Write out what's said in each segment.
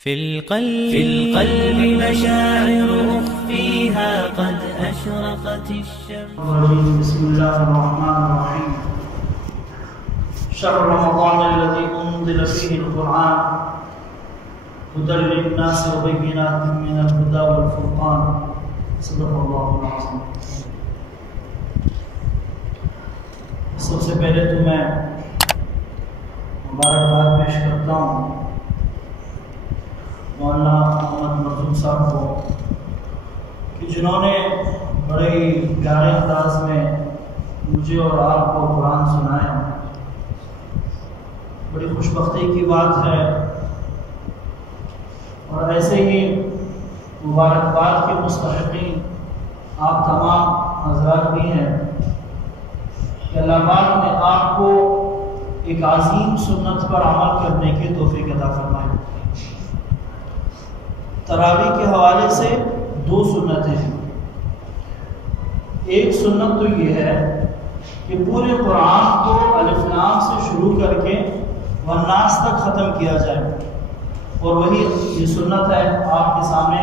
في القلب مشاعر أخفيها قد أشرقت الشمس. بسم الله الرحمن الرحيم. شهر رمضان الذي أنزل فيه القرآن هدى للناس وبينات من الهدى والفرقان. صدق الله العظيم. سب سے پہلے تو میں مبارکباد پیش کرتا ہوں مولانا محمد مرزوق صاحب کو کہ جنہوں نے بڑے ہی پیارے انداز میں مجھے اور آپ کو قرآن سنایا. بڑی خوش بختی کی بات ہے اور ایسے ہی مبارکباد کے مستحقین آپ تمام حضرات بھی ہیں کہ اللہ پاک نے آپ کو ایک عظیم سنت پر عمل کرنے کی توفیق عطا فرمائی. تراویح کے حوالے سے دو سنتیں ہیں. ایک سنت تو یہ ہے کہ پورے قرآن کو الف لام سے شروع کر کے والناس تک ختم کیا جائے، اور وہی یہ سنت ہے آپ کے سامنے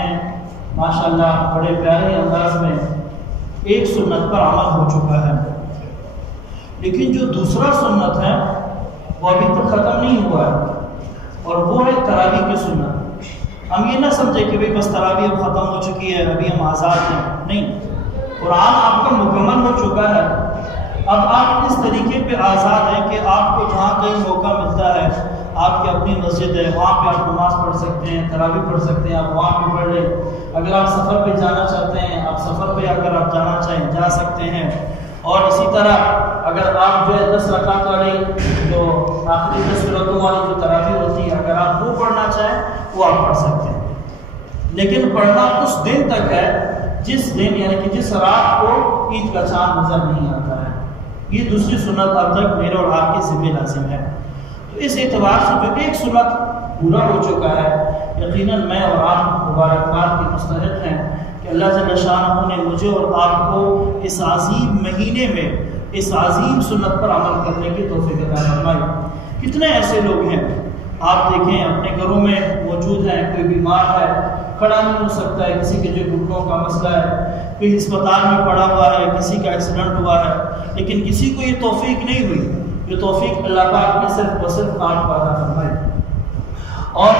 ماشاءاللہ بڑے پیارے انداز میں ایک سنت پر عمل ہو چکا ہے. لیکن جو دوسرا سنت ہے وہ ابھی تک ختم نہیں ہوا ہے، اور وہ ہے تراویح کی سنت. ہم یہ نہ سمجھے کہ بھئی بس تراویح اب ختم ہو چکی ہے، ابھی ہم آزاد ہیں. نہیں، قرآن آپ کا مکمل ہو چکا ہے. اب آپ اس طریقے پہ آزاد ہیں کہ آپ کو جہاں کہیں موقع ملتا ہے، آپ کی اپنی مسجد ہے، وہاں پہ آپ نماز پڑھ سکتے ہیں، تراویح پڑھ سکتے ہیں، آپ وہاں پہ پڑھ لیں. اگر آپ سفر پہ جانا چاہتے ہیں، آپ سفر پہ اگر آپ جانا چاہیں جا سکتے ہیں. اور اسی طرح اگر آپ جو ہے 10 رکعت والی جو آخری 10 رکعتوں والی جو تراویح ہوتی ہے، اگر آپ وہ پڑھنا چاہیں وہ آپ پڑھ سکتے ہیں. لیکن پڑھنا اس دن تک ہے جس دن یعنی کہ جس رات کو عید کا چاند نظر نہیں آتا ہے. یہ دوسری سنت اب تک میرے اور آپ کے ذمہ لازم ہے. تو اس اعتبار سے جو ایک سنت پورا ہو چکا ہے، یقیناً میں اور آپ مبارکباد کے مستحق ہیں کہ اللہ جل شانہ نے مجھے اور آپ کو اس عظیم مہینے میں اس عظیم سنت پر عمل کرنے کی توفیق عطا فرمائی. کتنے ایسے لوگ ہیں آپ دیکھیں اپنے گھروں میں موجود ہیں، کوئی بیمار ہے کھڑا نہیں ہو سکتا ہے، کسی کے جو گھٹنوں کا مسئلہ ہے، کوئی ہسپتال میں پڑا ہوا ہے، کسی کا ایکسیڈنٹ ہوا ہے، لیکن کسی کو یہ توفیق نہیں ہوئی. یہ توفیق اللہ پاک نے صرف و صرف آپ کو عطا فرمائی. اور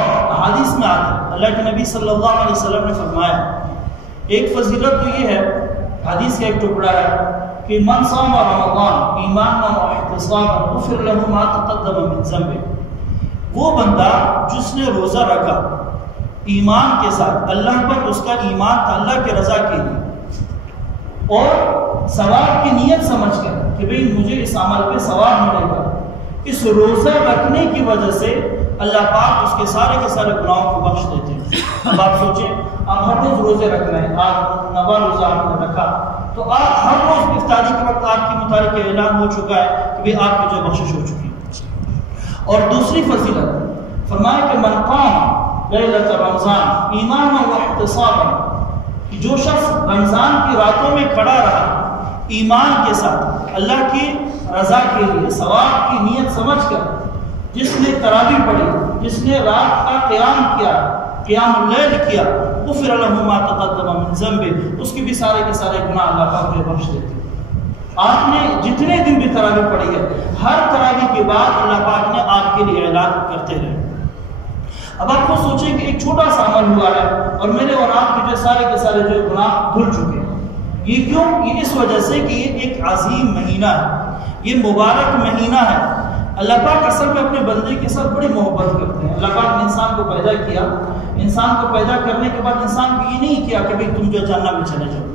حدیث میں آتا ہے اللہ کے نبی صلی اللہ علیہ وسلم نے فرمایا، ایک فضیلت تو یہ ہے، حدیث کا ایک ٹکڑا ہے کہ من صام رمضان ایمانا واحتسابا غفر له ما تقدم من ذنبه. وہ بندہ جس نے روزہ رکھا ایمان کے ساتھ، اللہ پر اس کا ایمان تھا اللہ کے رضا کے لیے، اور ثواب کی نیت سمجھ کر کہ بھئی مجھے اس عمل پہ ثواب ملے گا، اس روزہ رکھنے کی وجہ سے اللہ پاک اس کے سارے گناہوں کو بخش دیتے ہیں. اب آپ سوچیں، آپ ہر روز روزے رکھ رہے ہیں، آپ 9 روزہ آپ نے رکھا، تو آپ ہر روز افطاری کے وقت آپ کی متعلق اعلان ہو چکا ہے کہ بھئی آپ کی جو بخشش ہو چکی ہے. اور دوسری فضیلت فرمایا کہ من قام لیلۃ رمضان ایمانا واحتسابا، جو شخص رمضان کی راتوں میں کھڑا رہا ایمان کے ساتھ اللہ کی رضا کے لیے، ثواب کی نیت سمجھ کر، جس نے تراویح پڑھی، جس نے رات کا قیام کیا، قیام اللیل کیا، غفر له ما تقدم من ذنبه، اس کی بھی سارے کے سارے گناہ اللہ پاک نے بخش دیتے. آپ نے جتنے دن بھی تراویح پڑھی ہے، ہر تراویح کے بعد اللہ پاک نے آپ کے لیے اعلان کرتے رہے. اب آپ کو سوچیں کہ ایک چھوٹا سا عمل ہوا ہے اور میرے اور آپ کے جو سارے کے سارے جو گناہ دھل چکے ہیں. یہ کیوں؟ یہ اس وجہ سے کہ یہ ایک عظیم مہینہ ہے، یہ مبارک مہینہ ہے. اللہ پاک اصل میں اپنے بندے کے ساتھ بڑی محبت کرتے ہیں. اللہ پاک نے انسان کو پیدا کیا، انسان کو پیدا کرنے کے بعد انسان کو یہ نہیں کیا کہ بھئی تم جو جنت میں چلے جاؤ.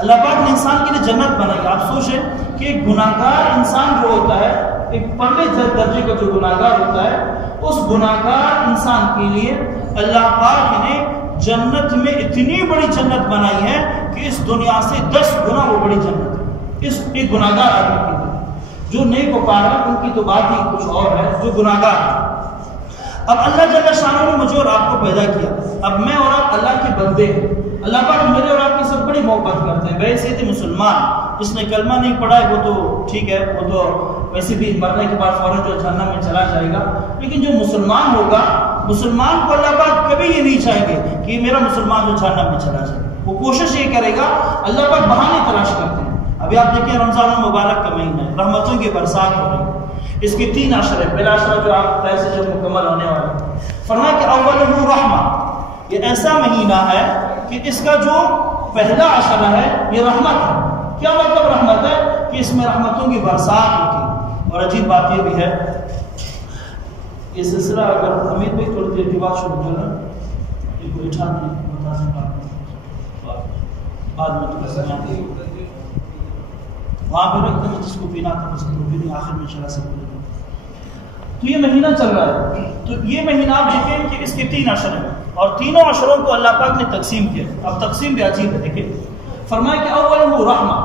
اللہ پاک نے انسان کے لیے جنت بنائی. آپ سوچیں کہ ایک گناہگار انسان جو ہوتا ہے، ایک پہلے درجے کا جو گناہگار ہوتا ہے، اس گناہگار انسان کے لیے اللہ پاک نے جنت میں اتنی بڑی جنت بنائی ہے کہ اس دنیا سے 10 گنا وہ بڑی جنت ہے اس ایک گناہگار آدمی کے لیے. جو نیک وکار ہے ان کی تو بات ہی کچھ اور ہے، جو گناہگار ہے. اب اللہ جل شانہ نے مجھے اور آپ کو پیدا کیا. اب میں اور آپ اللہ کے بندے ہیں. اللہ پاک میرے اور آپ کی سب بڑی محبت کرتے ہیں. ویسے تھے مسلمان، جس نے کلمہ نہیں پڑھا ہے وہ تو ٹھیک ہے، وہ تو ویسے بھی مرنے کے بعد فوراً جو جہنم میں چلا جائے گا. لیکن جو مسلمان ہوگا مسلمان کو اللہ پاک کبھی یہ نہیں چاہیں گے کہ میرا مسلمان جو جہنم میں چلا جائے. وہ کوشش یہ کرے گا, اللہ پاک بہانے تلاش کرتے ہیں. ابھی آپ دیکھیں رمضان المبارک کا مہینہ ہے, رحمتوں کی برسات ہو رہی ہے. اس کے 3 عشرے, پہلا عشرہ جو آپ فیض جب مکمل ہونے والا ہے, فرمایا کہ اولہ رحمہ, یہ ایسا مہینہ ہے کہ اس کا جو پہلا عشرہ ہے یہ رحمت ہے. کیا مطلب رحمت ہے؟ کہ اس میں رحمتوں کی برسات ہوتی ہے. اور عجیب بات یہ بھی ہے, یہ سلسلہ اگر حمید بھائی تھوڑی دیر کی بات شروع کرنا, یہ کوئی اٹھا نہیں بعد میں وہاں پہ رکھ دیں, جس کو پینا تھا بس تو بھی نہیں, آخر میں انشاءاللہ سے بولے. تو یہ مہینہ چل رہا ہے. تو یہ مہینہ آپ دیکھیں کہ اس کے 3 عشرے ہیں, اور تینوں عشروں کو اللہ پاک نے تقسیم کیا. اب تقسیم بھی عجیب ہے, دیکھیں فرمایا کہ اولہ رحمہ,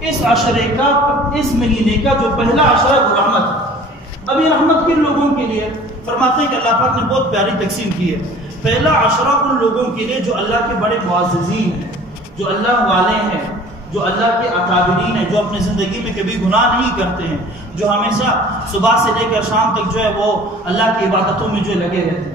اس عشرے کا, اس مہینے کا جو پہلا عشرہ وہ رحمت ہے. اب یہ رحمت کن لوگوں کے لیے؟ فرماتے ہیں کہ اللہ پاک نے بہت پیاری تقسیم کی ہے. پہلا عشرہ ان لوگوں کے لیے جو اللہ کے بڑے معززین ہیں, جو اللہ والے ہیں, جو اللہ کے اکابرین ہیں, جو اپنی زندگی میں کبھی گناہ نہیں کرتے ہیں, جو ہمیشہ صبح سے لے کر شام تک جو ہے وہ اللہ کی عبادتوں میں جو لگے رہتے ہیں.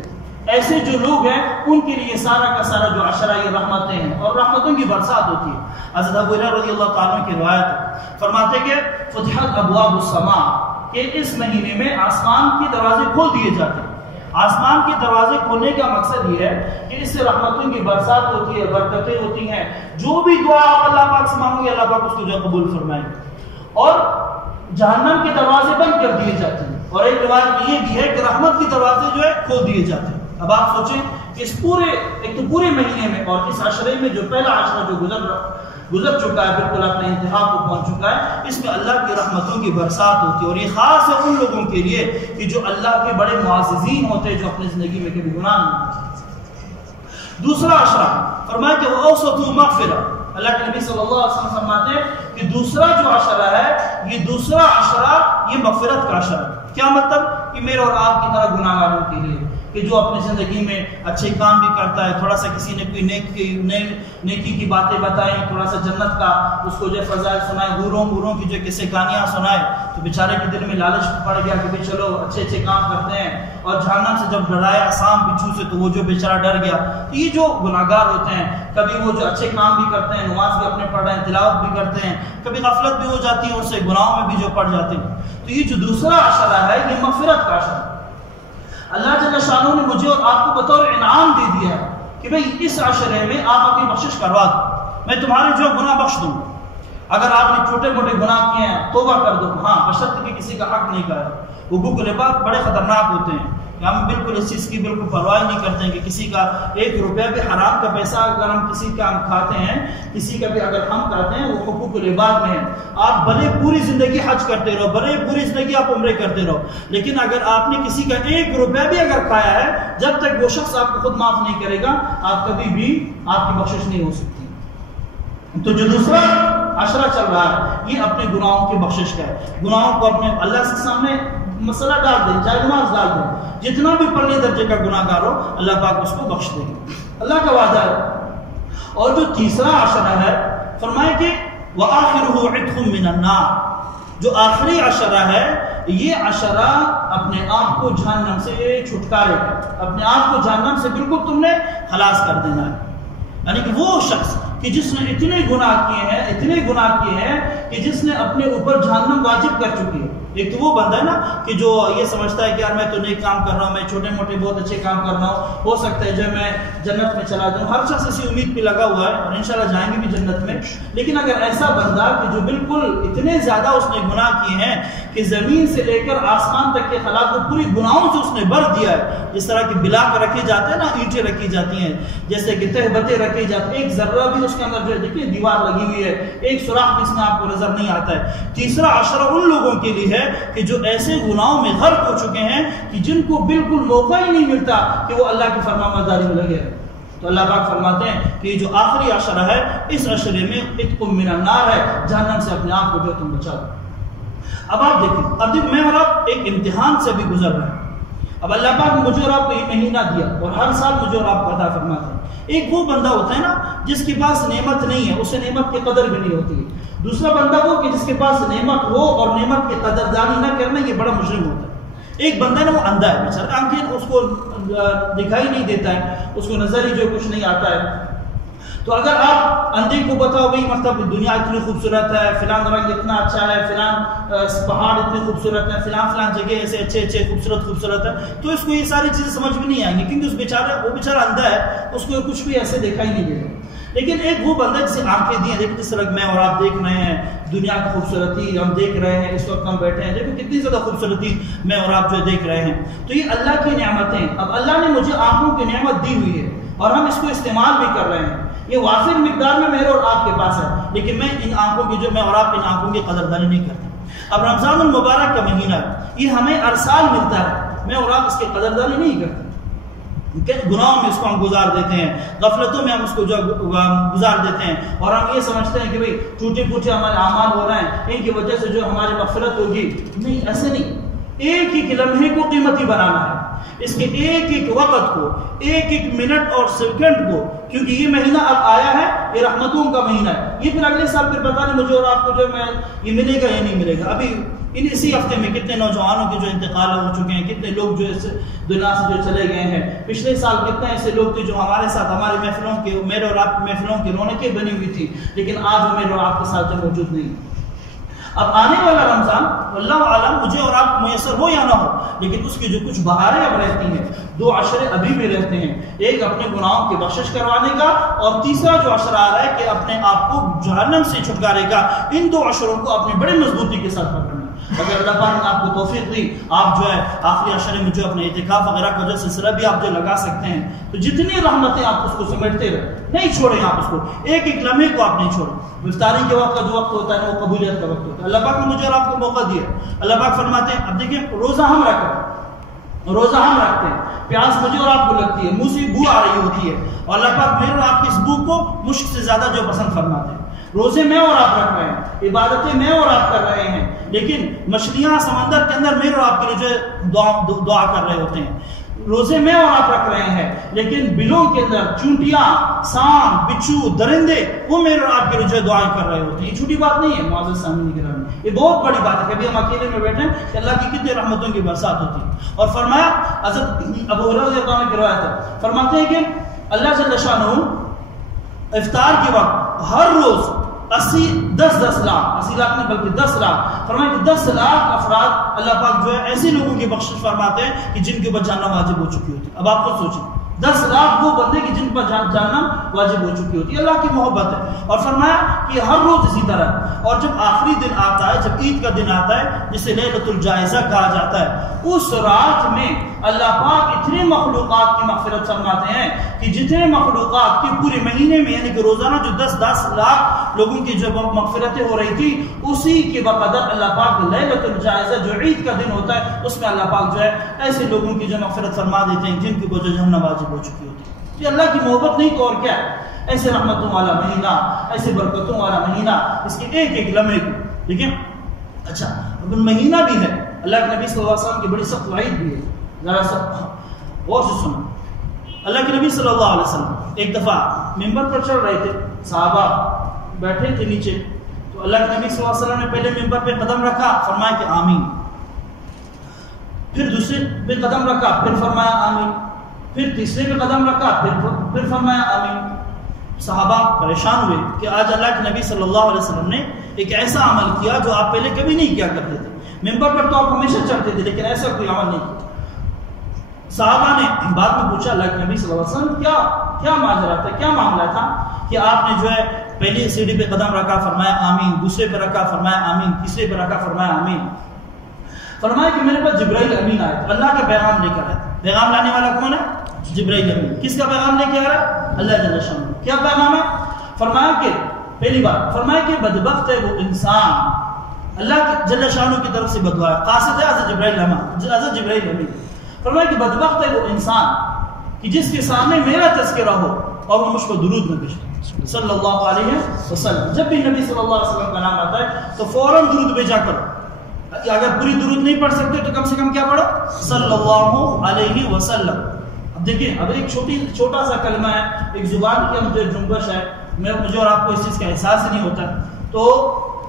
ایسے جو لوگ ہیں ان کے لیے سارا کا سارا جو عشرہ یہ رحمتیں ہیں اور رحمتوں کی برسات ہوتی ہے. حضرت ابو ہریرہ رضی اللہ تعالیٰ عنہ کی روایت ہے, فرماتے کہ فتحت ابواب السماء, کہ اس مہینے میں آسمان کے دروازے کھول دیے جاتے ہیں. آسمان کے دروازے کھولنے کا مقصد یہ ہے کہ اس سے رحمتوں کی برسات ہوتی ہے, برکتیں ہوتی ہیں. جو بھی دعا آپ اللہ پاک سے مانگو گے اللہ پاک اس کو جو قبول فرمائیں گے. اور جہنم کے دروازے بند کر دیے جاتے ہیں. اور ایک روایت یہ بھی ہے کہ رحمت کے دروازے جو ہے کھول دیے جاتے ہیں. اب آپ سوچیں کہ اس پورے مہینے میں اور اس عشرے میں جو پہلا عشرہ جو گزر چکا ہے, بالکل اپنے انتہا کو پہنچ چکا ہے, اس میں اللہ کی رحمتوں کی برسات ہوتی ہے. اور یہ خاص ہے ان لوگوں کے لیے کہ جو اللہ کے بڑے معززین ہوتے ہیں, جو اپنی زندگی میں کبھی گناہ نہیں کرتے. دوسرا عشرہ فرمایا کہ وہ اوسط مغفرہ, اللہ کے نبی صلی اللہ علیہ وسلم فرماتے ہیں کہ دوسرا جو عشرہ ہے, یہ دوسرا عشرہ یہ مغفرت کا عشرہ ہے. کیا مطلب؟ کہ میرے اور آپ کی طرح گناہگاروں کے لیے, کہ جو اپنی زندگی میں اچھے کام بھی کرتا ہے, تھوڑا سا کسی نے کوئی نیکی کی باتیں بتائیں, تھوڑا سا جنت کا اس کو جو فضائل سنائے, حوروں کی جو کسی کہانیاں سنائے, تو بیچارے کے دل میں لالچ پڑ گیا کہ بھی چلو اچھے کام کرتے ہیں. اور جہنم سے جب ڈرایا سام بچھو سے, تو وہ جو بیچارہ ڈر گیا. تو یہ جو گناہگار ہوتے ہیں, کبھی وہ جو اچھے کام بھی کرتے ہیں, نماز بھی اپنے پڑھ رہے ہیں, تلاوت بھی کرتے ہیں, کبھی غفلت بھی ہو جاتی ہے ان سے, گناہوں میں بھی جو پڑ جاتے ہیں. تو یہ جو دوسرا عشرہ ہے یہ مغفرت کا عشرہ. اللہ جل شانہ نے مجھے اور آپ کو بطور انعام دے دیا ہے کہ بھئی اس عشرے میں آپ اپنی بخشش کروا دو, میں تمہارے جو گناہ بخش دوں. اگر آپ نے چھوٹے موٹے گناہ کیے ہیں توبہ کر دو, ہاں بشرط کہ کسی کا حق نہیں کرا. حقوق العباد بڑے خطرناک ہوتے ہیں, ہم بالکل اس چیز کی بالکل پرواہ نہیں کرتے ہیں کہ کسی کا 1 روپیہ بھی حرام کا پیسہ اگر ہم کسی کا ہم کھاتے ہیں, کسی کا بھی اگر ہم کھاتے ہیں, وہ حقوق العباد میں ہے. آپ بھلے پوری زندگی حج کرتے رہو, بھلے پوری زندگی آپ عمرے کرتے رہو, لیکن اگر آپ نے کسی کا 1 روپیہ بھی اگر کھایا ہے, جب تک وہ شخص آپ کو خود معاف نہیں کرے گا, آپ کبھی بھی آپ کی بخشش نہیں ہو سکتی. تو جو دوسرا عشرہ چل رہا ہے یہ اپنے گناہوں کی بخشش کا ہے. گناہوں کو اپنے اللہ سے سامنے مسئلہ ڈال دیں, جائے نماز ڈال دیں, جتنا بھی پرلے درجے کا گناہ گار ہو اللہ پاک اس کو بخش دے گا, اللہ کا وعدہ ہے. اور جو تیسرا عشرہ ہے فرمائے کہ وآخرہ عتق من النار, جو آخری عشرہ ہے یہ عشرہ اپنے آپ کو جہنم سے چھٹکارے گا, اپنے آپ کو جہنم سے بالکل تم نے خلاص کر دینا ہے. یعنی کہ وہ شخص کہ جس نے اتنے گناہ کیے ہیں کہ جس نے اپنے اوپر جہنم واجب کر چکی ہے. ایک تو وہ بندہ ہے نا کہ جو یہ سمجھتا ہے کہ یار میں تو نیک کام کر رہا ہوں, میں چھوٹے موٹے بہت اچھے کام کر رہا ہوں, ہو سکتا ہے جو میں جنت میں چلا جاؤں. ہر شخص اسی امید پہ لگا ہوا ہے اور انشاءاللہ جائیں گے بھی جنت میں. لیکن اگر ایسا بندہ کہ جو بالکل اتنے زیادہ اس نے گناہ کیے ہیں کہ زمین سے لے کر آسمان تک کے خلاف وہ پوری گناہوں سے اس نے بھر دیا ہے, جس طرح کہ بلاک رکھے جاتے ہیں نا, اینٹیں رکھی جاتی ہیں, جیسے کہ تہبتیں رکھی جاتی ہیں, ایک ذرہ بھی اس کے اندر جو ہے دیکھیے دیوار لگی ہوئی ہے, ایک سوراخ بھی اس میں آپ کو نظر نہیں آتا ہے. تیسرا عشرہ ان لوگوں کے لیے ہے کہ جو ایسے گناہوں میں غرق ہو چکے ہیں کہ جن کو بالکل موقع ہی نہیں ملتا کہ وہ اللہ کی فرمانبرداری میں لگے. تو اللہ پاک فرماتے ہیں کہ یہ جو آخری عشرہ ہے اس عشرے میں عتق من النار ہے, جہنم سے اپنے آپ کو جو تم بچا دو. اب آپ دیکھیں, اب میں اور آپ ایک امتحان سے بھی گزر رہے ہیں. اب اللہ پاک نے مجھے اور آپ کو یہ مہینہ دیا اور ہر سال مجھے اور آپ کو عطا فرماتے ہیں. ایک وہ بندہ ہوتا ہے نا جس کے پاس نعمت نہیں ہے, اسے نعمت کی قدر بھی نہیں ہوتی ہے. دوسرا بندہ وہ کہ جس کے پاس نعمت ہو اور نعمت کی قدردانی نہ کرنا, یہ بڑا مجرم ہوتا ہے. ایک بندہ نا وہ اندھا ہے, بیچارہ آنکھیں اس کو دکھائی نہیں دیتا ہے، اس کو نظر ہی جو کچھ نہیں آتا ہے۔ تو اگر آپ اندھے کو بتاؤ بھائی مطلب دنیا اتنی خوبصورت ہے، فلان رنگ اتنا اچھا ہے، فلان پہاڑ اتنے خوبصورت ہے، فلان جگہ ایسے اچھے خوبصورت ہے، تو اس کو یہ ساری چیزیں سمجھ میں نہیں آئیں گی، کیونکہ وہ بیچارہ اندھا ہے، اس کو کچھ بھی ایسے دیکھا ہی نہیں دے گا۔ لیکن ایک وہ بندہ جسے آنکھیں دی ہیں، دیکھو جس طرح میں اور آپ دیکھ رہے ہیں دنیا کی خوبصورتی ہم دیکھ رہے ہیں، اس وقت ہم بیٹھے ہیں، دیکھو کتنی زیادہ خوبصورتی میں اور آپ جو دیکھ رہے ہیں، تو یہ اللہ کی نعمتیں۔ اب اللہ نے مجھے آنکھوں کی نعمت دی ہوئی ہے اور ہم اس کو استعمال بھی کر رہے ہیں، یہ وافر مقدار میں میرے اور آپ کے پاس ہے، لیکن میں ان آنکھوں کی میں اور آپ ان آنکھوں کی قدردانی نہیں کرتے۔ اب رمضان المبارک کا مہینہ یہ ہمیں ہر سال ملتا ہے، میں اور آپ اس کی قدردانی نہیں کرتے، گناہوں میں اس کو ہم گزار دیتے ہیں، غفلتوں میں ہم اس کو جو گزار دیتے ہیں، اور ہم یہ سمجھتے ہیں کہ بھئی ٹوٹے پھوٹے ہمارے اعمال ہو رہے ہیں، ان کی وجہ سے جو ہماری مغفرت ہوگی۔ نہیں، ایسے نہیں، ایک ایک لمحے کو قیمتی بنانا ہے، اس کے ایک ایک وقت کو، ایک ایک منٹ اور سیکنڈ کو، کیونکہ یہ مہینہ اب آیا ہے، یہ رحمتوں کا مہینہ ہے، یہ پھر اگلے سال پھر پتہ نہیں مجھے اور آپ کو جو یہ ملے گا یا نہیں ملے گا۔ ابھی اسی ہفتے میں کتنے نوجوانوں کے جو انتقال ہو چکے ہیں، کتنے لوگ جو اس دنیا سے جو چلے گئے ہیں، پچھلے سال کتنے ایسے لوگ تھے جو ہمارے ساتھ ہماری محفلوں کے، میرے اور آپ کی محفلوں کی رونقیں بنی ہوئی تھی، لیکن آج وہ میرے اور آپ کے ساتھ جو موجود نہیں۔ اب آنے والا رمضان اللہ عالم مجھے اور آپ کو میسر ہو یا نہ ہو، لیکن اس کی جو کچھ بہاریں اب رہتی ہیں، 2 عشرے ابھی بھی رہتے ہیں، ایک اپنے گناہوں کی بخشش کروانے کا، اور تیسرا جو عشرہ آ رہا ہے کہ اپنے آپ کو جہنم سے چھٹکارے کا۔ ان 2 عشروں کو اپنی بڑی مضبوطی کے ساتھ پکڑنا۔ اگر اللہ پاک نے آپ کو توفیق دی، آپ جو ہے آخری عشرے میں جو اپنے اعتکاف وغیرہ کا جو سلسلہ بھی آپ جو لگا سکتے ہیں، تو جتنی رحمتیں آپ اس کو سمیٹتے رہے، نہیں چھوڑیں آپ اس کو، ایک ایک لمحے کو آپ نہیں چھوڑیں۔ افطاری کے وقت کا جو وقت ہوتا ہے وہ قبولیت کا وقت ہوتا ہے، اللہ پاک نے مجھے اور آپ کو موقع دیا۔ اللہ پاک فرماتے ہیں، اب دیکھیں روزہ ہم رکھتے ہیں، پیاس مجھے اور آپ کو لگتی ہے، منہ سے بو آ رہی ہوتی ہے، اور اللہ پاک میرے اور آپ کی اس بو کو مشک سے زیادہ جو پسند فرماتے ہیں۔ روزے میں اور آپ رکھ رہے ہیں، عبادتیں میں اور آپ کر رہے ہیں، لیکن مچھلیاں سمندر کے اندر میرے اور آپ کے لیے جو دعا کر رہے ہوتے ہیں۔ روزے میں اور آپ رکھ رہے ہیں، لیکن بلوں کے اندر چونٹیاں، سانپ، بچھو، درندے وہ میرے اور آپ کے لیے جو دعائیں کر رہے ہوتے ہیں۔ یہ چھوٹی بات نہیں ہے معزز سامعین کرام، یہ بہت بڑی بات ہے۔ کبھی ہم اکیلے میں بیٹھے ہیں کہ اللہ کی کتنی رحمتوں کی برسات ہوتی ہے۔ اور فرمایا، حضرت ابو ہریرہ رضی اللہ عنہ کی روایت ہے، فرماتے ہیں کہ اللہ جل شانہ افطار کے وقت ہر روز 10 لاکھ نہیں بلکہ 10 لاکھ، فرمایا کہ 10 لاکھ افراد اللہ پاک جو ہے ایسے لوگوں کی بخشش فرماتے ہیں کہ جن کے اوپر جہنم واجب ہو چکی ہوتی ہے۔ اب آپ خود سوچیں، 10 لاکھ وہ بندے کی جن پر جہنم واجب ہو چکی ہوتی ہے، اللہ کی محبت ہے۔ اور فرمایا کہ ہر روز اسی طرح، اور جب آخری دن آتا ہے، جب عید کا دن آتا ہے جسے لیلۃ الجائزہ کہا جاتا ہے، اس رات میں اللہ پاک اتنے مخلوقات کی مغفرت فرماتے ہیں کہ جتنے مخلوقات کے پورے مہینے میں، یعنی کہ روزانہ جو 10 لاکھ لوگوں کی جو مغفرتیں ہو رہی تھی، اسی کے بقدر اللہ پاک لیلۃ الجائزہ جو عید کا دن ہوتا ہے اس میں اللہ پاک جو ہے ایسے لوگوں کی جو مغفرت فرما دیتے ہیں جن کی وجہ جہنم واجب ہو چکی ہوتی ہے۔ یہ اللہ کی محبت نہیں تو اور کیا ہے؟ ایسے رحمتوں والا مہینہ، ایسے برکتوں والا مہینہ، اس کے ایک ایک لمحے کو دیکھیں۔ اچھا، اب مہینہ بھی ہے، اللہ کے نبی صلی اللہ علیہ وسلم کی بڑی سخت وعید بھی ہے، ذرا سا غور سے سنو۔ اللہ کے نبی صلی اللہ علیہ وسلم ایک دفعہ ممبر پر چڑھ رہے تھے، صحابہ بیٹھے تھے نیچے، تو اللہ کے نبی صلی اللہ علیہ وسلم نے پہلے ممبر پہ قدم رکھا، فرمایا کہ آمین، پھر دوسرے پہ قدم رکھا، پھر فرمایا آمین، پھر تیسرے پہ قدم رکھا، پھر فرمایا آمین۔ صحابہ پریشان ہوئے کہ آج اللہ کے نبی صلی اللہ علیہ وسلم نے ایک ایسا عمل کیا جو آپ پہلے کبھی نہیں کیا کرتے تھے، ممبر پر تو آپ ہمیشہ چڑھتے تھے لیکن ایسا کوئی عمل نہیں کیا۔ صحابہ نے بعد میں پوچھا اللہ کے نبی صلی اللہ علیہ وسلم کیا ماجرا تھا، کیا معاملہ تھا کہ آپ نے جو ہے پہلی سیڑھی پہ قدم رکھا، فرمایا آمین، دوسرے پہ رکھا، فرمایا آمین، تیسرے پہ رکھا، فرمایا آمین۔ فرمایا کہ میرے پاس جبرائیل امین آئے تھے، اللہ کا پیغام لے کر آئے تھے۔ پیغام لانے والا کون ہے؟ جبرائیل امین۔ کس کا پیغام لے کے آ رہا ہے؟ اللہ جل شانہ۔ کیا پیغام ہے؟ فرمایا کہ پہلی بات فرمایا کہ بدبخت ہے وہ انسان، اللہ جل شانہ کی طرف سے بدعا ہے، قاصد ہے حضرت جبرائیل امین۔ فرمایا کہ بدبخت ہے وہ انسان کہ جس کے سامنے میرا تذکرہ ہو اور وہ مجھ پر درود نہ بھیجے صلی اللہ علیہ وسلم۔ جب بھی نبی صلی اللہ علیہ وسلم کا نام آتا ہے تو فوراً درود بھیجا کرو، اگر پوری درود نہیں پڑھ سکتے تو کم سے کم کیا پڑھو؟ صلی اللہ علیہ وسلم۔ اب دیکھیں، اب ایک چھوٹا سا کلمہ ہے، ایک زبان کی جو جنبش ہے، مجھے اور آپ کو اس چیز کا احساس ہی نہیں ہوتا۔ تو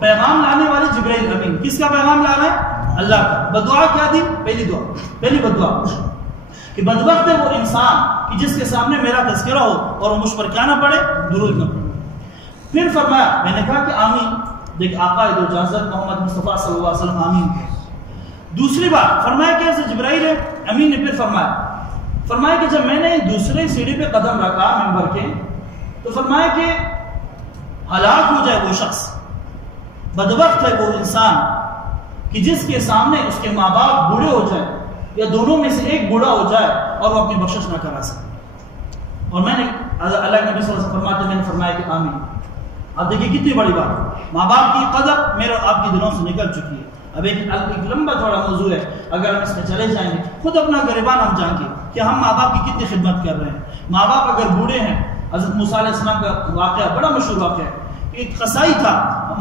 پیغام لانے والے جبرائیل امین، کس کا پیغام لا رہا ہے؟ اللہ کا۔ بدعا کیا دی؟ پہلی بدعا کہ بدبخت ہے وہ انسان کہ جس کے سامنے میرا تذکرہ ہو اور وہ مجھ پر کیا نہ پڑے، درود نہ پڑے۔ پھر فرمایا، میں نے کہا کہ آمین، دیکھ آقا دو اجازت محمد مصطفیٰ صلی اللہ علیہ وسلم آمین کہا۔ دوسری بار فرمایا کہ ایسے جبرائیل ہے، امین نے پھر فرمایا کہ جب میں نے دوسرے سیڑھی پہ قدم رکھا منبر کے، تو فرمایا کہ ہلاک ہو جائے وہ شخص، بدبخت ہے وہ انسان کہ جس کے سامنے اس کے ماں باپ بوڑھے ہو جائے یا دونوں میں سے ایک بوڑھا ہو جائے اور وہ اپنی بخشش نہ کرا سکے۔ اور میں نے اللہ کے نبی صلی اللہ علیہ وسلم فرماتے میں نے فرمایا کہ آمین۔ اب دیکھیں کتنی بڑی بات، ماں باپ کی قدر میرے آپ کے دلوں سے نکل چکی ہے۔ اب ایک لمبا چوڑا موضوع ہے، اگر ہم اس میں چلے جائیں گے خود اپنا گریبان ہم جائیں گے کہ ہم ماں باپ کی کتنی خدمت کر رہے ہیں۔ ماں باپ اگر بوڑھے ہیں، حضرت موسیٰ علیہ السلام کا واقعہ بڑا مشہور واقعہ ہے، ایک قصائی تھا،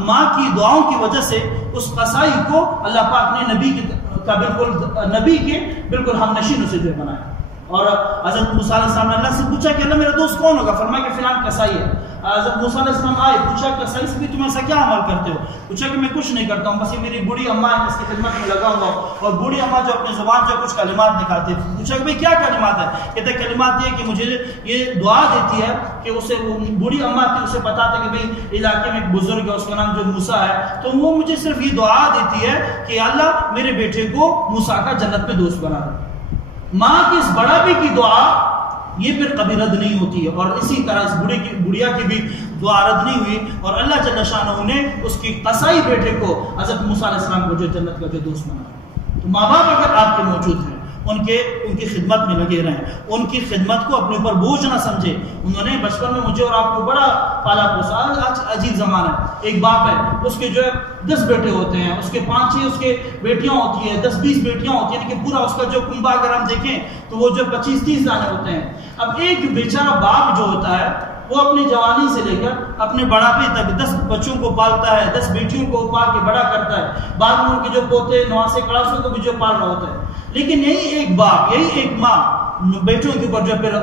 ماں کی دعاؤں کی وجہ سے اس قصائی کو اللہ پاک نے نبی کے بالکل ہم نشین اسے جو بنایا۔ اور حضرت موسیٰ علیہ السلام نے اللہ سے پوچھا کہ اللہ میرا دوست کون ہوگا؟ فرمایا کہ فلان قصائی ہے۔ حضرت موسیٰ علیہ السلام آئے، پوچھا قصائی سے بھی تم ایسا کیا عمل کرتے ہو؟ پوچھا کہ میں کچھ نہیں کرتا ہوں، بس یہ میری بوڑھی اماں ہے، اس کی خدمت میں لگا ہوا ہوں۔ اور بوڑھی اماں جو اپنی زبان سے کچھ کلمات نکالتے ہیں۔ پوچھا کہ بھئی کیا کلمات ہے؟ کہتے ہیں کلمات یہ کہ مجھے یہ دعا دیتی ہے کہ اسے بوڑھی اماں تھی، اسے پتا تھا کہ بھئی علاقے میں ایک بزرگ ہے، اس کا نام جو موسیٰ ہے، تو وہ مجھے صرف یہ دعا دیتی ہے کہ اللہ میرے بیٹے کو موسیٰ کا جنت میں دوست بنا دے۔ ماں کی اس بڑھاپے کی دعا یہ پھر کبھی رد نہیں ہوتی ہے، اور اسی طرح اس بڑھیا کی بھی دعا رد نہیں ہوئی، اور اللہ جل شانہ نے اس کی قصائی بیٹے کو حضرت موسیٰ علیہ السلام کو جو جنت کا جو دوست بنا۔ تو ماں باپ اگر آپ کے موجود ہیں، ان کی خدمت میں لگے رہیں، ان کی خدمت کو اپنے اوپر بوجھ نہ سمجھے۔ انہوں نے بچپن میں مجھے اور آپ کو بڑا پالا پوسا۔ آج عجیب زمانہ ہے، ایک باپ ہے، اس کے جو ہے 10 بیٹے ہوتے ہیں، اس کے 5-6 اس کے بیٹیاں ہوتی ہیں، 10-20 بیٹیاں ہوتی ہیں، لیکن پورا اس کا جو کنبہ اگر ہم دیکھیں تو وہ جو 25-30 دانے ہوتے ہیں۔ اب ایک بیچارہ باپ جو ہوتا ہے وہ اپنی جوانی سے لے کر اپنے بڑھاپے تک 10 بچوں کو پالتا ہے، 10 بیٹیوں کو پال کے بڑا کرتا ہے، بعد میں ان کے جو پوتے نواسے کڑاسوں کو بھی جو پال رہا ہوتا ہے۔ لیکن یہی ایک باپ، یہی ایک ماں بیٹوں کے اوپر جو پھر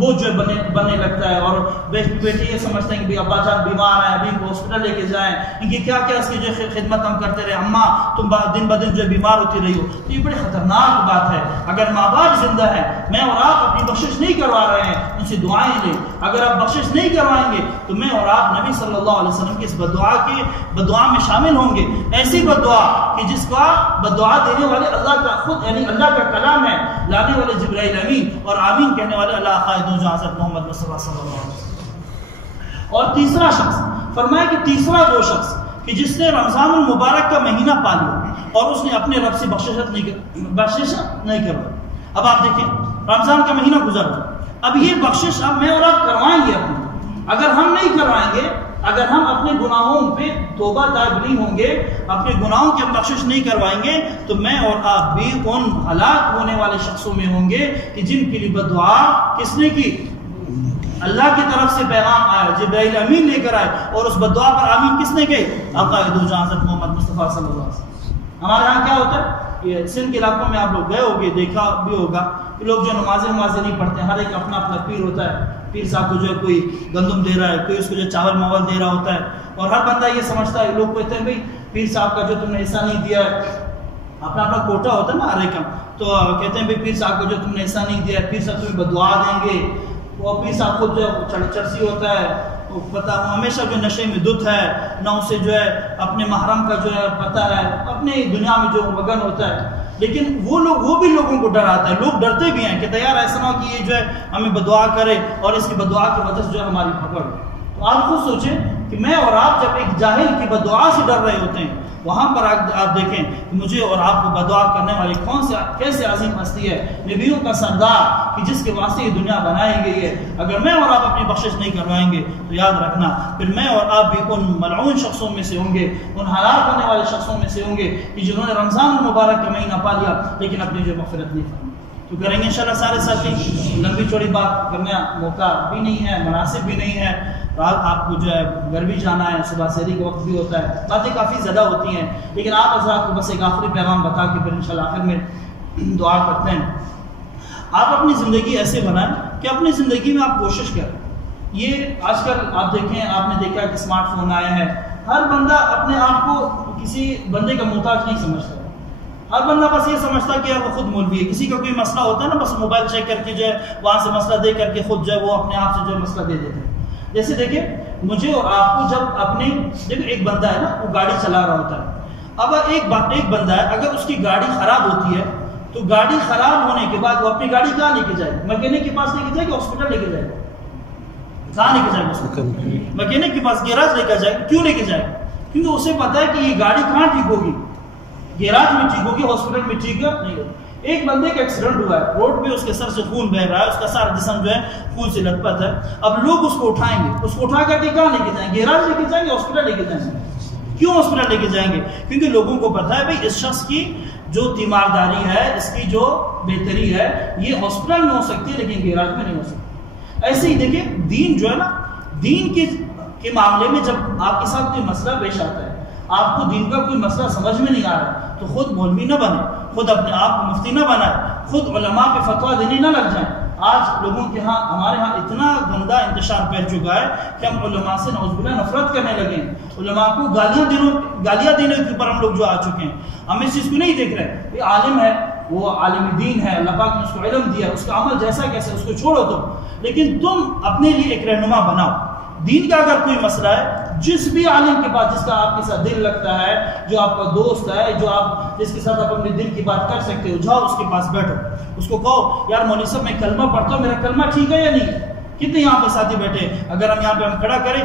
بوجھ جو بننے لگتا ہے، اور بیٹے یہ سمجھتے ہیں کہ ابا جان بیمار ہیں، ابھی ان کو ہاسپٹل لے کے جائیں، ان کی کیا کیا اس کی جو خدمت ہم کرتے رہے، اماں تم دن بدن جو بیمار ہوتی رہی ہو۔ تو یہ بڑی خطرناک بات ہے۔ اگر ماں باپ زندہ ہیں، میں اور آپ اپنی بخشش نہیں کروا رہے ہیں، ان سے دعائیں لیں۔ اگر آپ بخشش نہیں کروائیں گے تو میں اور آپ نبی صلی اللہ علیہ وسلم کی اس بدعا میں شامل ہوں گے۔ ایسی بدعا کہ جس کا بدعا دینے والے اللہ کا خود، یعنی اللہ کا کلام ہے، لانے والے جبرائیل امین، اور آمین کہنے والے اللہ جو حضرت محمد مصطفیٰ صلی اللہ علیہ وسلم۔ اور تیسرا شخص فرمایا کہ تیسرا وہ شخص کہ جس نے رمضان المبارک کا مہینہ پا لیا اور اس نے اپنے رب سے بخشش نہیں کروائی۔ اب آپ دیکھیں رمضان کا مہینہ گزر گیا، اب یہ بخشش اب میں اور آپ کروائیں گے اپنی۔ اگر ہم نہیں کروائیں گے، اگر ہم اپنے گناہوں پہ توبہ طائب نہیں ہوں گے، اپنے گناہوں کی بخشش نہیں کروائیں گے، تو میں اور آپ بھی ان ہلاک ہونے والے شخصوں میں ہوں گے کہ جن کے لیے بدعا کس نے کی؟ اللہ کی طرف سے پیغام آیا، جبرائیل امین لے کر آئے، اور اس بدعا پر آمین کس نے کہی؟ آقا دو جہاں حضرت محمد مصطفیٰ صلی اللہ علیہ وسلم۔ ہمارے یہاں کیا ہوتا ہے؟ یہ سندھ کے علاقوں میں آپ لوگ گئے ہوگے، دیکھا بھی ہوگا کہ لوگ جو نمازیں نہیں پڑھتے، ہر ایک اپنا اپنا پیر ہوتا ہے۔ پیر صاحب کو جو ہے کوئی گندم دے رہا ہے، کوئی اس کو جو چاول ماول دے رہا ہوتا ہے، اور ہر بندہ یہ سمجھتا ہے، لوگ کہتے ہیں بھائی پیر صاحب کا جو تم نے ایسا نہیں دیا ہے، اپنا اپنا کوٹا ہوتا ہے نا ہر ایک کا، تو کہتے ہیں بھائی پیر صاحب کو جو تم نے ایسا نہیں دیا ہے، پیر صاحب تمہیں بدعا دیں گے۔ وہ پیر صاحب کو جو چرسی ہوتا ہے، پتہ وہ ہمیشہ جو نشے میں دھت ہے، نہ اسے جو ہے اپنے محرم کا جو ہے پتہ ہے، اپنے دنیا میں جو مگن ہوتا ہے۔ لیکن وہ بھی لوگوں کو ڈراتا ہے، لوگ ڈرتے بھی ہیں کہ یار ایسا نہ ہو کہ یہ جو ہے ہمیں بدعا کرے اور اس کی بدعا کی وجہ سے جو ہے ہماری پکڑ ہو۔ تو آپ خود سوچیں کہ میں اور آپ جب ایک جاہل کی بدعا سے ڈر رہے ہوتے ہیں، وہاں پر آپ دیکھیں کہ مجھے اور آپ کو بدعا کرنے والی کیسے عظیم ہستی ہے، نبیوں کا سردار کہ جس کے واسطے یہ دنیا بنائی گئی ہے۔ اگر میں اور آپ اپنی بخشش نہیں کروائیں گے تو یاد رکھنا پھر میں اور آپ بھی ان ملعون شخصوں میں سے ہوں گے، ان ہلاک ہونے والے شخصوں میں سے ہوں گے کہ جنہوں نے رمضان المبارک کا مہینہ پا لیا لیکن اپنی جو مغفرت نہیں فرمائی۔ تو کریں گے انشاءاللہ سارے ساتھی، لمبی چوڑی بات کرنے موقع بھی نہیں ہے، مناسب بھی نہیں ہے، رات آپ کو جو ہے گھر بھی جانا ہے، صبح سحری کا وقت بھی ہوتا ہے، باتیں کافی زیادہ ہوتی ہیں، لیکن آپ حضرات کو بس ایک آخری پیغام بتا کے پھر انشاءاللہ آخر میں دعا کرتے ہیں۔ آپ اپنی زندگی ایسے بنائیں کہ اپنی زندگی میں آپ کوشش کریں۔ یہ آج کل آپ دیکھیں، آپ نے دیکھا کہ اسمارٹ فون آئے ہیں، ہر بندہ اپنے آپ کو کسی بندے کا محتاج نہیں سمجھتا۔ ہر بندہ بس یہ سمجھتا کہ یار وہ خود مولوی ہے، کسی کا کوئی مسئلہ ہوتا ہے نا بس موبائل چیک کر کے جو ہے وہاں سے مسئلہ دے کر کے خود جو ہے وہ اپنے آپ سے جو ہے مسئلہ دے دیتے ہیں۔ جیسے دیکھیں مجھے اور آپ کو جب اپنے دیکھو ایک بندہ ہے نا وہ گاڑی چلا رہا ہوتا ہے، اب ایک بندہ ہے اگر اس کی گاڑی خراب ہوتی ہے تو گاڑی خراب ہونے کے بعد وہ اپنی گاڑی کہاں لے کے جائے؟ میکینک کے پاس لے کے جائے کہ ہاسپٹل لے کے جائے؟ کہاں لے کے جائے اس کو؟ میکینک کے پاس، گیراج لے کے جائے۔ کیوں لے کے جائے؟ کیونکہ اسے پتا ہے کہ یہ گاڑی کہاں ٹھیک ہوگی، گیراج میں ٹھیک ہوگی، ہاسپٹل میں ٹھیک نہیں ہوگی۔ ایک بندے کا ایکسیڈنٹ ہوا ہے، روڈ پہ اس کے سر سے خون بہ رہا ہے، اس کا سارا جسم جو ہے خون سے لت پت ہے، اب لوگ اس کو اٹھائیں گے، اس کو اٹھا کر کے کہاں لے کے جائیں گے؟ گیراج لے کے جائیں گے، ہاسپٹل لے کے جائیں گے؟ کیوں ہاسپٹل لے کے جائیں گے؟ کیونکہ لوگوں کو پتا ہے بھائی اس شخص کی جو تیمارداری ہے، اس کی جو بہتری ہے یہ ہاسپٹل میں ہو سکتی ہے لیکن گیراج میں نہیں ہو سکتی۔ ایسے ہی دیکھیں دین جو ہے نا، دین کے معاملے میں جب آپ کے ساتھ کوئی مسئلہ پیش آتا ہے، آپ کو دین کا کوئی مسئلہ سمجھ میں نہیں آ رہا تو خود مولوی نہ بنے، خود اپنے آپ کو مفتی نہ بنائے، خود علماء پہ فتویٰ دینے نہ لگ جائیں۔ آج لوگوں کے ہاں، ہمارے ہاں اتنا گندا انتشار پھیل چکا ہے کہ ہم علماء سے نعوذ باللہ نفرت کرنے لگے ہیں، علماء کو گالیاں دینے کے اوپر ہم لوگ جو آ چکے ہیں۔ ہم اس چیز کو نہیں دیکھ رہے، یہ عالم ہے، وہ عالم دین ہے، اللہ پاک نے اس کو علم دیا، اس کا عمل جیسا کیسے اس کو چھوڑو تم، لیکن تم اپنے لیے ایک رہنما بناؤ۔ دین کا اگر کوئی مسئلہ ہے، جس بھی عالم کے پاس جس کا آپ کے ساتھ دل لگتا ہے، جو آپ کا دوست ہے، جو آپ جس کے ساتھ آپ اپنے دل کی بات کر سکتے ہو، جاؤ اس کے پاس بیٹھو، اس کو کہو یار مولوی صاحب میں کلمہ پڑھتا ہوں، میرا کلمہ ٹھیک ہے یا نہیں؟ کتنے یہاں پہ ساتھی بیٹھے، اگر ہم یہاں پہ کھڑا کریں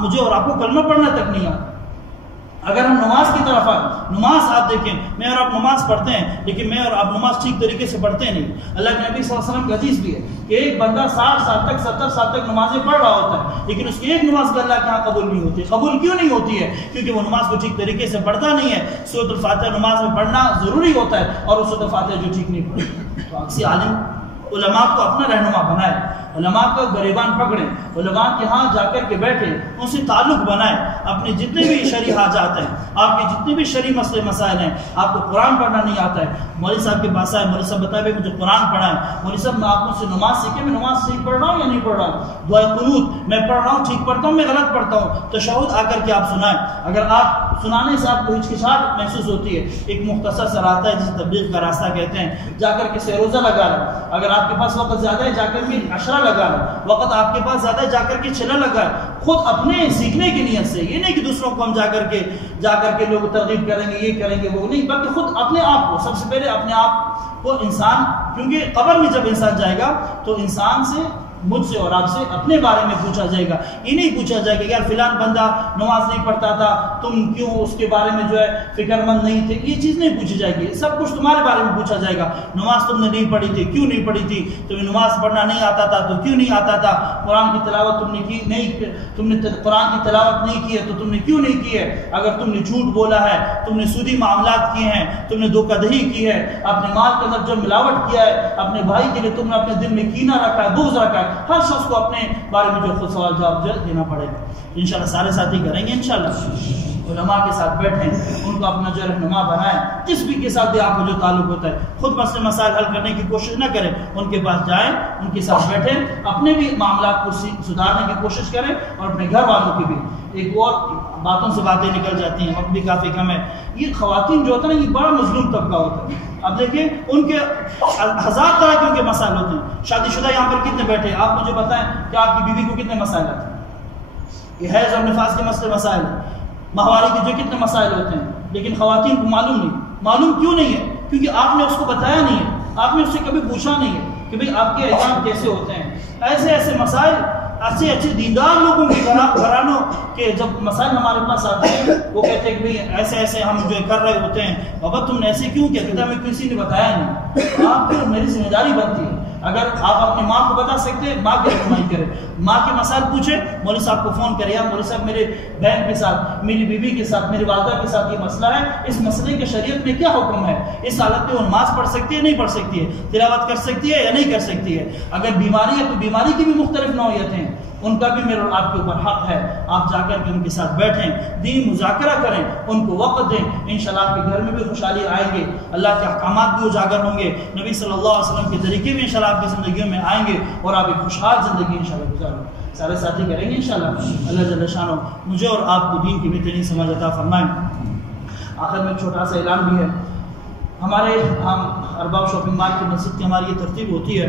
مجھے اور آپ کو کلمہ پڑھنا تک نہیں آتا۔ اگر ہم نماز کی طرف آئیں، نماز آپ دیکھیں، میں اور آپ نماز پڑھتے ہیں لیکن میں اور آپ نماز ٹھیک طریقے سے پڑھتے نہیں۔ اللہ کے نبی صلی اللہ علیہ وسلم کی حدیث بھی ہے کہ ایک بندہ 60 سال تک 70 سال تک نمازیں پڑھ رہا ہوتا ہے لیکن اس کی ایک نماز بھی اللہ کے ہاں قبول نہیں ہوتی۔ قبول کیوں نہیں ہوتی ہے؟ کیونکہ وہ نماز کو ٹھیک طریقے سے پڑھتا نہیں ہے۔ سورۃ الفاتحہ نماز میں پڑھنا ضروری ہوتا ہے اور وہ سورۃ الفاتحہ جو ٹھیک نہیں پڑھتا، تو اکثر عالم علماء کو اپنا رہنما بنائے، علماء کا گریبان پکڑیں، علماء کے ہاں جا کر کے بیٹھیں، ان سے تعلق بنائیں، اپنے جتنے بھی شرعی حاجات ہیں، آپ کے جتنے بھی شرعی مسئلے مسائل ہیں، آپ کو قرآن پڑھنا نہیں آتا ہے، مولوی صاحب کے پاس آئے، مولوی صاحب بتائے بھائی مجھے قرآن پڑھائیں، مولوی صاحب میں آپ سے نماز سیکھیں، میں نماز صحیح پڑھ رہا ہوں یا نہیں پڑھ رہا ہوں، دعائے قنوت میں پڑھ رہا ہوں ٹھیک پڑھتا ہوں میں غلط پڑھتا ہوں، تشہد آ کر کے آپ سنائیں۔ اگر آپ سنانے سے آپ کو ہچکچاہٹ محسوس ہوتی ہے، ایک مختصر سا راستہ ہے جسے تبلیغ کا راستہ کہتے ہیں، جا کر کے سیروزہ لگا لیں، اگر آپ کے پاس وقت زیادہ ہے جا کر کے عشرہ لگا لیں، وقت آپ کے پاس زیادہ ہے جا کر کے چلا لگائے، خود اپنے سیکھنے کی نیت سے، یہ نہیں کہ دوسروں کو ہم جا کر کے لوگ ترغیب کریں گے یہ کریں گے وہ نہیں، بلکہ خود اپنے آپ کو، سب سے پہلے اپنے آپ کو انسان، کیونکہ قبر میں جب انسان جائے گا تو انسان سے، مجھ سے اور آپ سے اپنے بارے میں پوچھا جائے گا، یہ نہیں پوچھا جائے گا یار فلان بندہ نماز نہیں پڑھتا تھا تم کیوں اس کے بارے میں جو ہے فکر مند نہیں تھے، یہ چیز نہیں پوچھی جائے گی، سب کچھ تمہارے بارے میں پوچھا جائے گا۔ نماز تم نے نہیں پڑھی تھی، کیوں نہیں پڑھی تھی؟ تمہیں نماز پڑھنا نہیں آتا تھا تو کیوں نہیں آتا تھا؟ قرآن کی تلاوت تم نے کی نہیں، تم نے قرآن کی تلاوت نہیں کی ہے تو تم نے کیوں نہیں کی ہے؟ اگر تم نے جھوٹ بولا ہے، تم نے سودی معاملات کیے ہیں، تم نے دھوکہ دہی کی ہے، اپنے مال کے اندر جو ملاوٹ کیا ہے، اپنے بھائی کے لیے تم نے اپنے دل میں کینہ رکھا ہے، بغض رکھا ہے، ہر شخص کو اپنے بارے میں جو خود سوال جواب دینا پڑے گا۔ انشاءاللہ سارے ساتھی کریں گے، انشاءاللہ علماء کے ساتھ بیٹھیں، ان کو اپنا جو رہنما بنائیں، جس بھی کے ساتھ بھی آپ کو جو تعلق ہوتا ہے، خود مسئلے مسائل حل کرنے کی کوشش نہ کریں، ان کے پاس جائیں، ان کے ساتھ بیٹھیں، اپنے بھی معاملات کو سدھارنے کی کوشش کریں اور اپنے گھر والوں کی بھی۔ ایک اور باتوں سے باتیں نکل جاتی ہیں، وقت بھی کافی کم ہے۔ یہ خواتین جو ہوتا ہے نا، یہ بڑا مظلوم طبقہ ہوتا ہے۔ اب دیکھیں ان کے ہزار طرح کے ان کے مسائل ہوتے ہیں، شادی شدہ یہاں پر کتنے بیٹھے ہیں، آپ مجھے بتائیں کہ آپ کی بیوی کو کتنے مسائل آتے ہیں؟ یہ حیض اور نفاس کے مسئلے مسائل ہیں، ماہواری کے جو کتنے مسائل ہوتے ہیں، لیکن خواتین کو معلوم نہیں۔ معلوم کیوں نہیں ہے؟ کیونکہ آپ نے اس کو بتایا نہیں ہے، آپ نے اس سے کبھی پوچھا نہیں ہے کہ بھئی آپ کے ایام کیسے ہوتے ہیں۔ ایسے ایسے مسائل، ایسے اچھے دیندار لوگوں کے گھرانوں کے جب مسائل ہمارے پاس آتے ہیں، وہ کہتے ہیں کہ بھئی ایسے ایسے ہم جو کر رہے ہوتے ہیں، بابا تم نے ایسے کیوں کیا؟ کہتا ہمیں کسی نے بتایا نہیں۔ آپ کو میری ذمہ داری بنتی ہے، اگر آپ اپنی ماں کو بتا سکتے ہیں، ماں کی رہنمائی کریں، ماں کے مسائل پوچھیں، مولوی صاحب کو فون کریں، یا مولوی صاحب میرے بہن کے ساتھ، میری بیوی کے ساتھ، میری والدہ کے ساتھ یہ مسئلہ ہے، اس مسئلے کے شریعت میں کیا حکم ہے؟ اس حالت میں وہ نماز پڑھ سکتی ہے نہیں پڑھ سکتی ہے، تلاوت کر سکتی ہے یا نہیں کر سکتی ہے؟ اگر بیماری ہے تو بیماری کی بھی مختلف نوعیتیں ہیں، ان کا بھی میرے اور آپ کے اوپر حق ہے۔ آپ جا کر کے ان کے ساتھ بیٹھیں، دین مذاکرہ کریں، ان کو وقت دیں، انشاءاللہ آپ کے گھر میں بھی خوشحالی آئیں گے، اللہ کے احکامات بھی اجاگر ہوں گے، نبی صلی اللہ علیہ وسلم کے طریقے بھی انشاءاللہ آپ کی زندگیوں میں آئیں گے اور آپ ایک خوشحال زندگی انشاءاللہ گزاریں گے۔ سارے ساتھی کریں گے انشاءاللہ۔ اللہ جل شانہ مجھے اور آپ کو دین کی بہترین سمجھ عطا فرمائیں۔ آخر میں ایک چھوٹا سا اعلان بھی ہے، ہمارے ہم ارباب شاپنگ مال کی مسجد کی ہماری یہ ترتیب ہوتی ہے